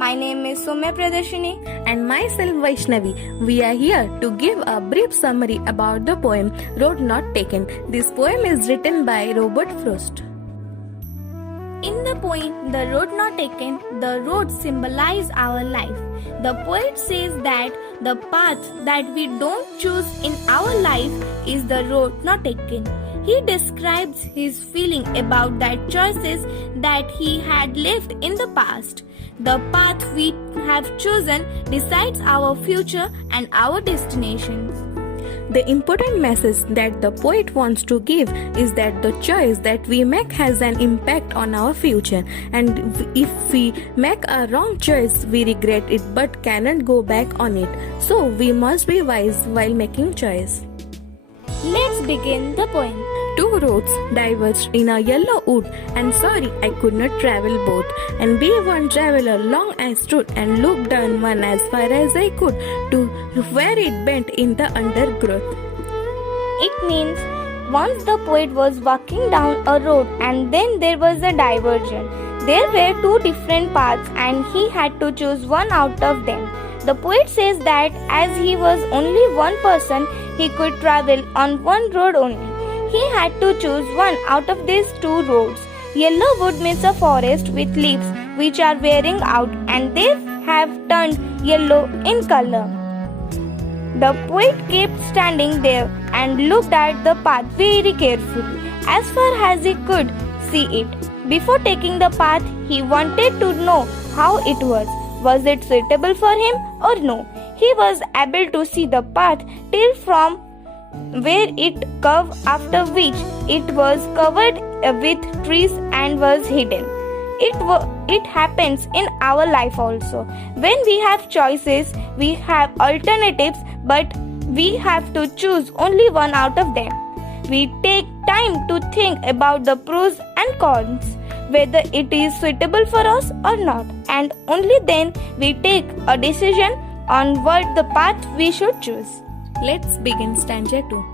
My name is Soumya And myself Vaishnavi. We are here to give a brief summary about the poem Road Not Taken. This poem is written by Robert Frost. In the poem The Road Not Taken, the road symbolizes our life. The poet says that the path that we don't choose in our life is the road not taken. He describes his feeling about that choices that he had left in the past. The path we have chosen decides our future and our destination. The important message that the poet wants to give is that the choice that we make has an impact on our future, and if we make a wrong choice, we regret it but cannot go back on it. So we must be wise while making choice. Let's begin the poem. Two roads diverged in a yellow wood, and sorry I could not travel both. And be one traveler long I stood, and looked down one as far as I could, to where it bent in the undergrowth. It means once the poet was walking down a road and then there was a diversion. There were two different paths and he had to choose one out of them. The poet says that as he was only one person, he could travel on one road only. He had to choose one out of these two roads. Yellow wood means a forest with leaves which are wearing out and they have turned yellow in color. The poet kept standing there and looked at the path very carefully, as far as he could see it. Before taking the path, he wanted to know how it was. Was it suitable for him or no? He was able to see the path till from where it curved, after which it was covered with trees and was hidden. It happens in our life also. When we have choices, we have alternatives, but we have to choose only one out of them. We take time to think about the pros and cons, whether it is suitable for us or not, and only then we take a decision on what the path we should choose. Let's begin stanza 2.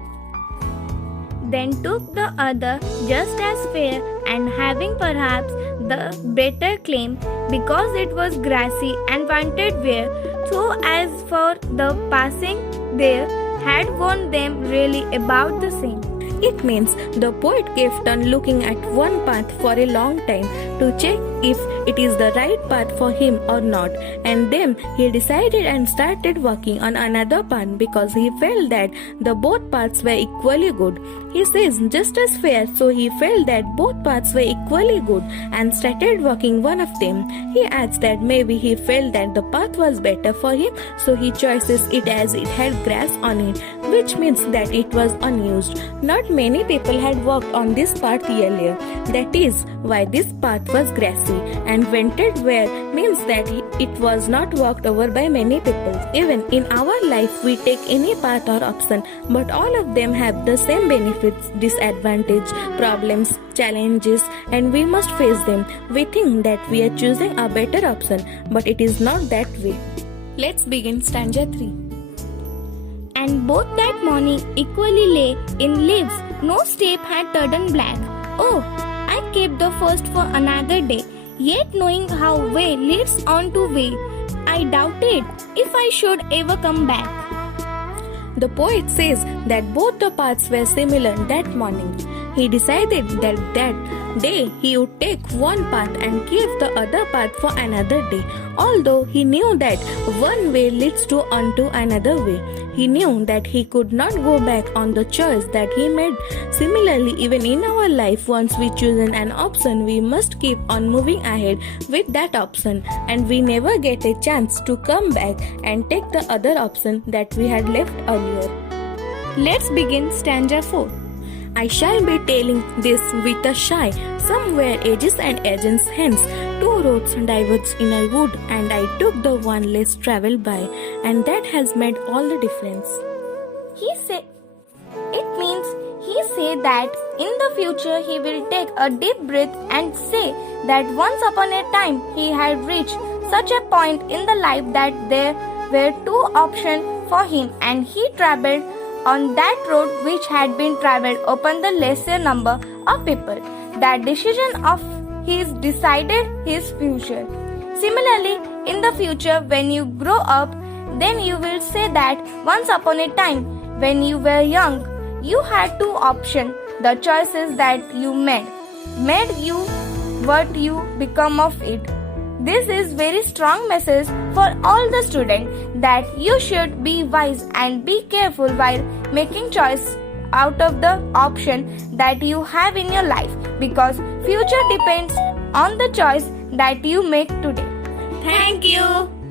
Then took the other just as fair, and having perhaps the better claim, because it was grassy and wanted wear, so as for the passing there had worn them really about the same. It means the poet kept on looking at one path for a long time to check if it is the right path for him or not, and then he decided and started walking on another path because he felt that the both paths were equally good. He says just as fair, so he felt that both paths were equally good and started walking one of them. He adds that maybe he felt that the path was better for him, so he chooses it as it had grass on it, which means that it was unused. Not many people had walked on this path earlier. That is why this path was grassy, and vented where means that it was not walked over by many people. Even in our life, we take any path or option, but all of them have the same benefits, disadvantage, problems, challenges, and we must face them. We think that we are choosing a better option, but it is not that way. Let's begin stanza 3. And both that morning equally lay in leaves, no step had turned black. Oh, I kept the first for another day, yet knowing how way leads on to way, I doubted if I should ever come back. The poet says that both the paths were similar that morning. He decided that day he would take one path and keep the other path for another day. Although he knew that one way leads to onto another way, he knew that he could not go back on the choice that he made. Similarly, even in our life, once we choose an option, we must keep on moving ahead with that option, and we never get a chance to come back and take the other option that we had left earlier. Let's begin stanza 4. I shall be telling this with a shy, somewhere edges and edges hence. Two roads diverged in a wood, and I took the one less traveled by, and that has made all the difference. It means he said that in the future he will take a deep breath and say that once upon a time he had reached such a point in the life that there were two options for him, and he traveled on that road which had been traveled upon the lesser number of people. That decision of his decided his future. Similarly, in the future, when you grow up, then you will say that once upon a time, when you were young, you had two options. The choices that you made you what you become of it. This is very strong message for all the students that you should be wise and be careful while making choice out of the option that you have in your life, because future depends on the choice that you make today. Thank you.